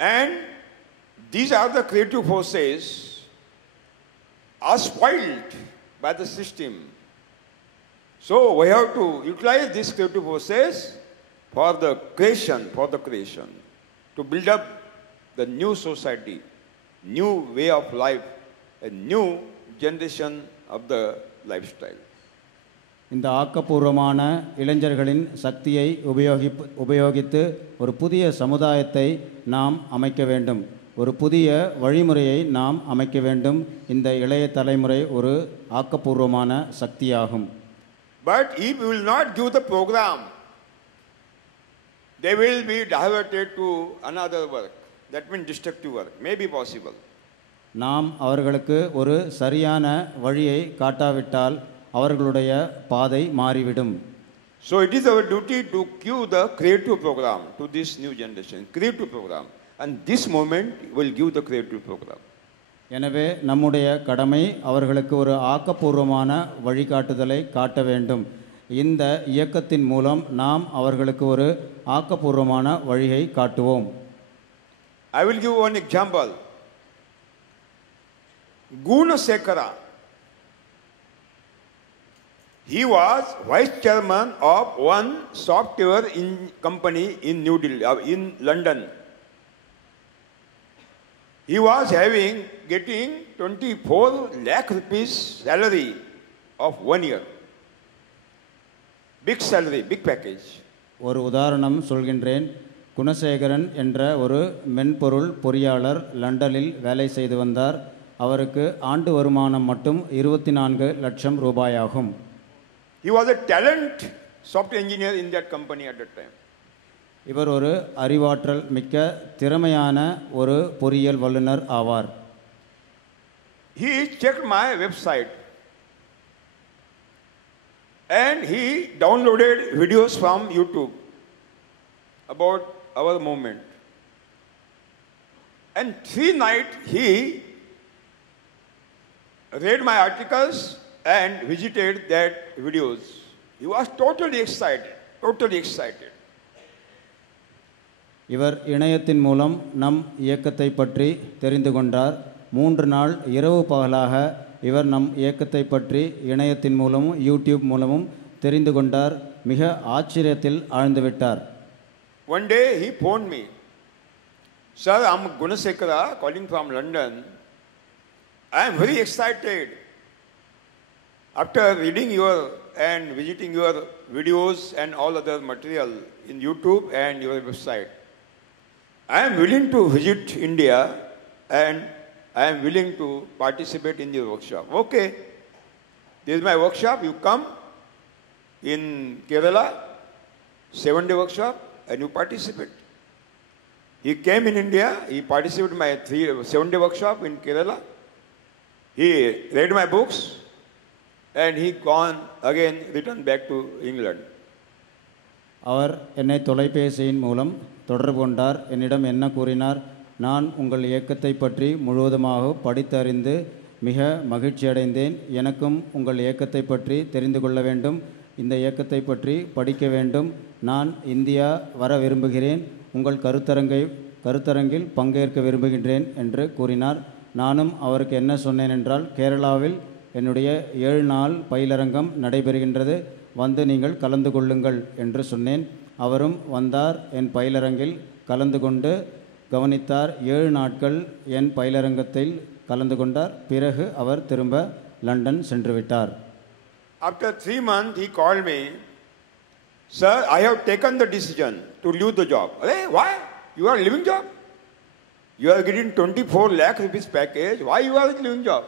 And these are the creative forces are spoiled by the system. So we have to utilize these creative forces for the creation, to build up the new society, new way of life, a new generation of the lifestyle. இந்த ஆக்கப்பூர்வமான இளைஞர்களின் சக்தியை உபயோகித்து ஒரு புதிய சமுதாயத்தை நாம் அமைக்க வேண்டும், ஒரு புதிய வழிமுறையை நாம் அமைக்க வேண்டும். இந்த இளைய தலைமுறை ஒரு ஆக்கப்பூர்வமான சக்தியாகும். But if we will not give the program, they will be diverted to another work. That means destructive work. May be possible. நாம் அவர்களுக்கு ஒரு சரியான வழியை காட்டாவிட்டால் அவர்களுடைய பாதை மாறிவிடும். So it is our duty to give the creative program to this new generation, creative program. And this moment will give the creative program. எனவே நம்முடைய கடமை அவர்களுக்கு ஒரு ஆக்கப்பூர்வமான வழிகாட்டுதலை காட்ட வேண்டும். இந்த இயக்கத்தின் மூலம் நாம் அவர்களுக்கு ஒரு ஆக்கப்பூர்வமான வழியை காட்டுவோம். I will give one example. Gunasekara. He was vice chairman of one software company in New Delhi, in London. He was getting 24 lakh rupees salary of 1 year. Big salary, big package. ஒரு உதாரணம் சொல்கின்றேன். குணசேகரன் என்ற ஒரு மென்பொருள் பொறியாளர் லண்டனில் வேலை செய்து வந்தார். அவருக்கு ஆண்டு வருமானம் மட்டும் 24 லட்சம் ரூபாயாகும். He was a talent software engineer in that company at that time. இவர் ஒரு அறிவாற்றல் மிக்க திறமையான ஒரு பொறியியல் வல்லுநர் ஆவார். He checked my website and he downloaded videos from YouTube about our movement. And 3 nights he read my articles and visited that videos. He was totally excited. இவர் இணையத்தின் மூலம் நம் இயக்கத்தை பற்றி தெரிந்து கொண்டார். 3 நாள் இரவு பகலாக இவர் நம் இயக்கத்தை பற்றி இணையத்தின் மூலமும் யூடியூப் மூலமும் தெரிந்து கொண்டார். மிக ஆச்சரியத்தில் ஆழ்ந்துவிட்டார். One day he phoned me. Sir, I am Gunasekara calling from London. I am very excited. After reading your and visiting your videos and all other material in YouTube and your website, I am willing to visit India and I am willing to participate in your workshop. Okay, this is my workshop. You come in Kerala, 7-day workshop, and you participate. He came in India. He participated in my 7-day workshop in Kerala. He read my books. And he gone again, returned back to England. அவர் என்னை தொலைபேசியின் மூலம் தொடர்பு கொண்டார். என்னிடம் என்ன கூறினார்? நான் உங்கள் இயக்கத்தை பற்றி முழுவதுமாக படித்தறிந்து மிக மகிழ்ச்சி அடைந்தேன். எனக்கும் உங்கள் இயக்கத்தை பற்றி தெரிந்து கொள்ள வேண்டும், இந்த இயக்கத்தை பற்றி படிக்க வேண்டும். நான் இந்தியா வர விரும்புகிறேன், உங்கள் கருத்தரங்கில் பங்கேற்க விரும்புகின்றேன் என்று கூறினார். நானும் அவருக்கு என்ன சொன்னேன் என்றால், கேரளாவில் என்னுடைய 7 நாள் பயிலரங்கம் நடைபெறுகின்றது, வந்து நீங்கள் கலந்து கொள்ளுங்கள் என்று சொன்னேன். அவரும் வந்தார், என் பயிலரங்கில் கலந்து கொண்டு கவனித்தார். 7 நாட்கள் என் பயிலரங்கத்தில் கலந்து கொண்டார். பிறகு அவர் திரும்ப லண்டன் சென்று விட்டார். After 3 months he called me, sir, I have taken the decision to leave the job. Hey, why? You are leaving job? You are getting 24 lakh rupees package. Why you are leaving job?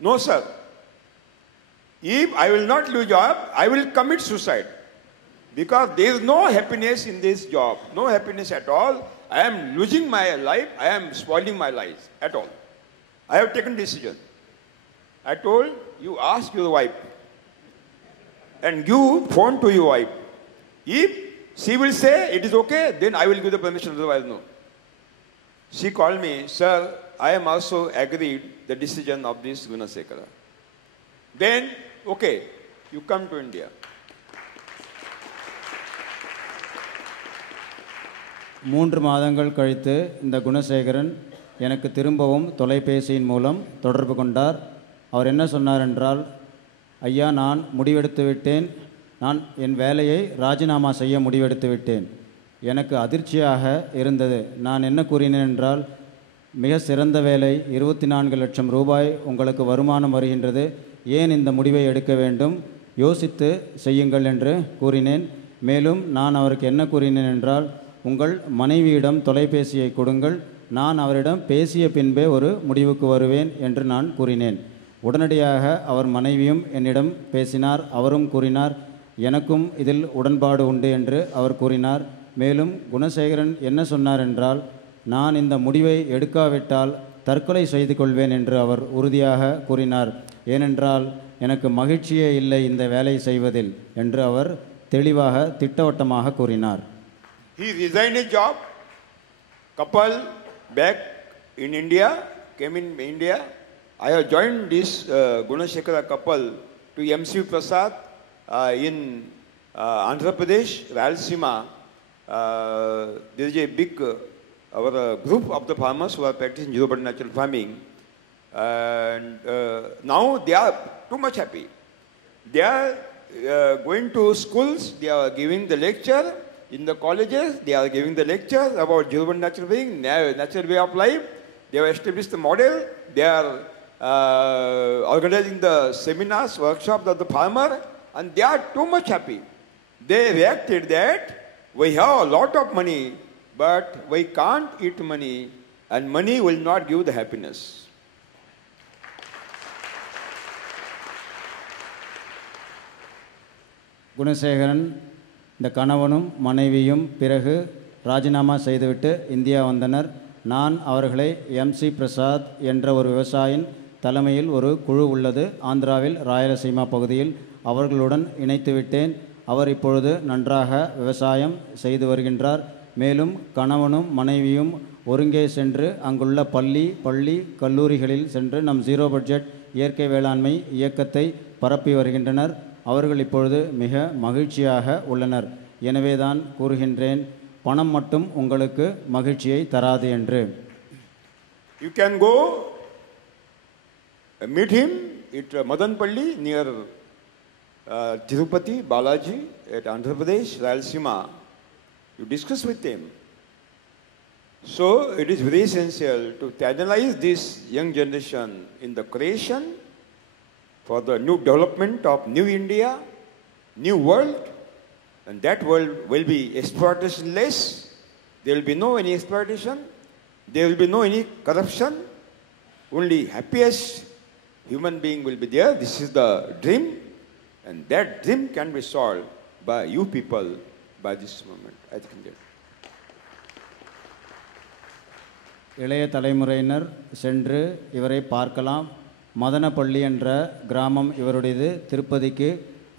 No, sir. If I will not lose job, I will commit suicide. Because there is no happiness in this job. No happiness at all. I am losing my life. I am spoiling my life at all. I have taken decision. I told, you ask your wife. And you phone to your wife. If she will say it is okay, then I will give the permission, otherwise no. She called me, sir, I am also agreed the decision of this Gunasekara. Then, okay, you come to India. 3 மாதங்கள் கழித்து இந்த குணசேகரன் எனக்கு திரும்பவும் தொலைபேசியின் மூலம் தொடர்பு கொண்டார். அவர் என்ன சொன்னார் என்றால், ஐயா, நான் முடிவெடுத்து விட்டேன். நான் என் வேலையை ராஜினாமா செய்ய முடிவெடுத்து விட்டேன். எனக்கு அதிர்ச்சியாக இருந்தது. நான் என்ன கூறினேன் என்றால், மிக சிறந்த வேலை, 24 லட்சம் ரூபாய் உங்களுக்கு வருமானம் வருகின்றது, ஏன் இந்த முடிவை எடுக்க வேண்டும், யோசித்து செய்யுங்கள் என்று கூறினேன். மேலும் நான் அவருக்கு என்ன கூறினேன் என்றால், உங்கள் மனைவியிடம் தொலைபேசியை கொடுங்கள், நான் அவரிடம் பேசிய பின்பே ஒரு முடிவுக்கு வருவேன் என்று நான் கூறினேன். உடனடியாக அவர் மனைவியும் என்னிடம் பேசினார். அவரும் கூறினார், எனக்கும் இதில் உடன்பாடு உண்டு என்று அவர் கூறினார். மேலும் குணசேகரன் என்ன சொன்னார் என்றால், நான் இந்த முடிவை எடுக்காவிட்டால் தற்கொலை செய்து கொள்வேன் என்று அவர் உறுதியாக கூறினார். ஏனென்றால் எனக்கு மகிழ்ச்சியே இல்லை இந்த வேலை செய்வதில் என்று அவர் தெளிவாக திட்டவட்டமாக கூறினார். He resigned his job. Couple back in India, came in India. I have joined this Gunashekara couple to MC Prasad in Andhra Pradesh, Rayalaseema. There is a big our group of the farmers who are practicing zero budget natural farming, and now they are too much happy. They are going to schools, they are giving the lecture. In the colleges, they are giving the lecture about zero budget natural farming, natural way of life. They have established the model. They are organizing the seminars, workshops of the farmer, and they are too much happy. They reacted that we have a lot of money, but we can't eat money, and money will not give the happiness. Gunasekaran இந்த கணவனும் மனைவியும் பிறகு ராஜினாமா செய்துவிட்டு இந்தியா வந்தனர். நான் அவர்களை MC பிரசாத் என்ற ஒரு விவசாயியின் தலைமையில் ஒரு குழு உள்ளது ஆந்திராவில் ராயலசீமா பகுதியில், அவர்களுடன் இணைத்து விட்டேன். அவர் இப்பொழுது நன்றாக விவசாயம் செய்து வருகின்றார். மேலும் கணவனும் மனைவியும் ஒருங்கே சென்று அங்குள்ள பள்ளி கல்லூரிகளில் சென்று நம் ஜீரோ பட்ஜெட் இயற்கை வேளாண்மை இயக்கத்தை பரப்பி வருகின்றனர். அவர்கள் இப்பொழுது மிக மகிழ்ச்சியாக உள்ளனர். எனவே தான் கூறுகின்றேன், பணம் மட்டும் உங்களுக்கு மகிழ்ச்சியை தராது என்று. You can go meet him at Madanpalli near Tirupati, Balaji at Andhra Pradesh, Rayalaseema. You discuss with him. So it is very essential to channelize this young generation in the creation for the new development of new India, new world, and that world will be exploitation-less. There will be no any exploitation. There will be no any corruption. Only happiest human being will be there. This is the dream, and that dream can be solved by you people by this moment. I think that. இளைய தலைமுறையினர் சென்று இவரை பார்க்கலாம். மதனப்பள்ளி என்ற கிராமம் இவருடையது, திருப்பதிக்கு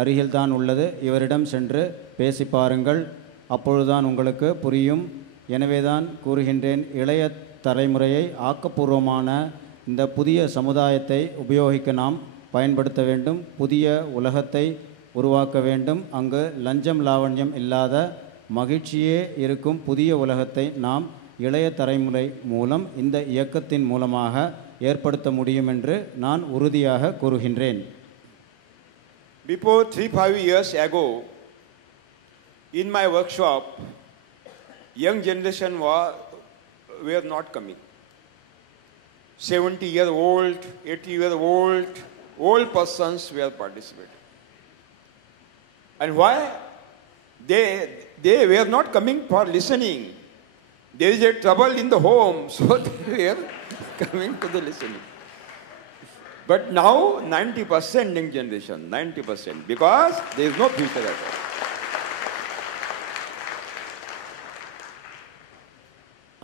அருகில்தான் உள்ளது. இவரிடம் சென்று பேசி பாருங்கள், அப்பொழுதுதான் உங்களுக்கு புரியும். எனவே தான் கூறுகின்றேன், இளைய தலைமுறையை ஆக்கப்பூர்வமான இந்த புதிய சமுதாயத்தை உபயோகிக்க நாம் பயன்படுத்த வேண்டும். புதிய உலகத்தை உருவாக்க வேண்டும். அங்கு லஞ்சம் லாவண்யம் இல்லாத மகிழ்ச்சியே இருக்கும் புதிய உலகத்தை நாம் இளைய தலைமுறை மூலம் இந்த இயக்கத்தின் மூலமாக ஏற்படுத்த முடியும் என்று நான் உறுதியாக கூறுகின்றேன். Before 3-5 years ago, in my workshop, young generation were not coming. 70-year-old, 80-year-old, old persons were participating. And why? They were not coming for listening. There is a trouble in the home, so they were coming to the listening. But now 90% young generation, 90%, because there is no future at all.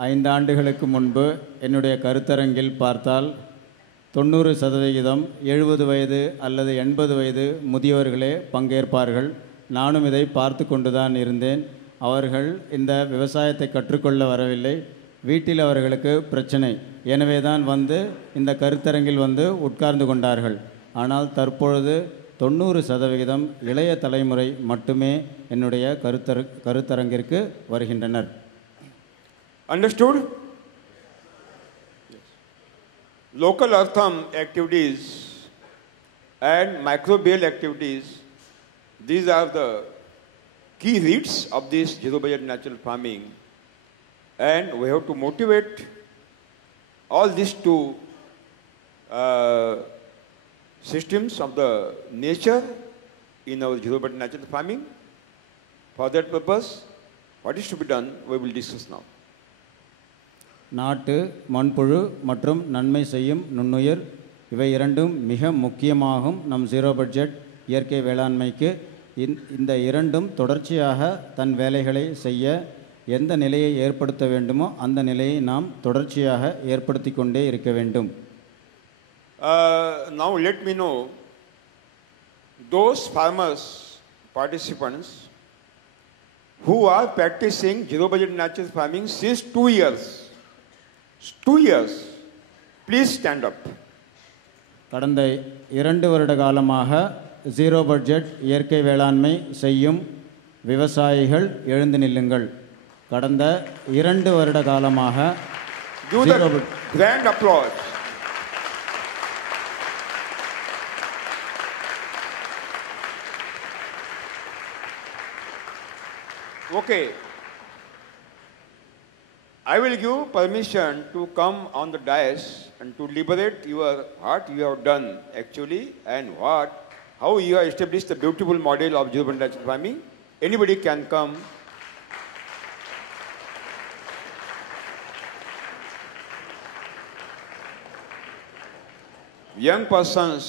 ஐந்து ஆண்டுகளுக்கு முன்பு என்னுடைய கருத்தரங்கில் பார்த்தால் 90% 70 வயது அல்லது 80 வயது முதியவர்களே பங்கேற்பார்கள். நானும் இதை பார்த்து கொண்டுதான் இருந்தேன். அவர்கள் இந்த விவசாயத்தை கற்றுக்கொள்ள வரவில்லை, வீட்டில் அவர்களுக்கு பிரச்சனை. எனவே தான் வந்து இந்த கருத்தரங்கில் வந்து உட்கார்ந்து கொண்டார்கள். ஆனால் தற்பொழுது 90% இளைய தலைமுறை மட்டுமே என்னுடைய கருத்தரங்கிற்கு வருகின்றனர். Understood? Yes. Local earthworm activities and microbial activities, these are the key reads of this zero budget natural farming, and we have to motivate all these two systems of the nature in our zero budget natural farming. For that purpose, what is to be done, we will discuss now. நாட்டு மண்புழு மற்றும் நன்மை செய்யும் நுண்ணுயிர் இவை இரண்டும் மிக முக்கியமாகும் நம் ஜீரோ பட்ஜெட் இயற்கை வேளாண்மைக்கு. இந்த இரண்டும் தொடர்ச்சியாக தன் வேலைகளை செய்ய எந்த நிலையை ஏற்படுத்த வேண்டுமோ அந்த நிலையை நாம் தொடர்ச்சியாக ஏற்படுத்தி கொண்டே இருக்க வேண்டும். Now let me know those farmers, participants who are practicing zero budget natural farming since 2 years. 2 years, please stand up. கடந்த 2 வருட காலமாக ஜீரோ பட்ஜெட் இயற்கை வேளாண்மை செய்யும் விவசாயிகள் எழுந்து நில்லுங்கள். கடந்த 2 வருட காலமாக give the grand applause. Okay, I will give permission to come on the dais and to liberate your what you have done actually and how you have established the beautiful model of zero budget natural farming. Anybody can come. Young persons.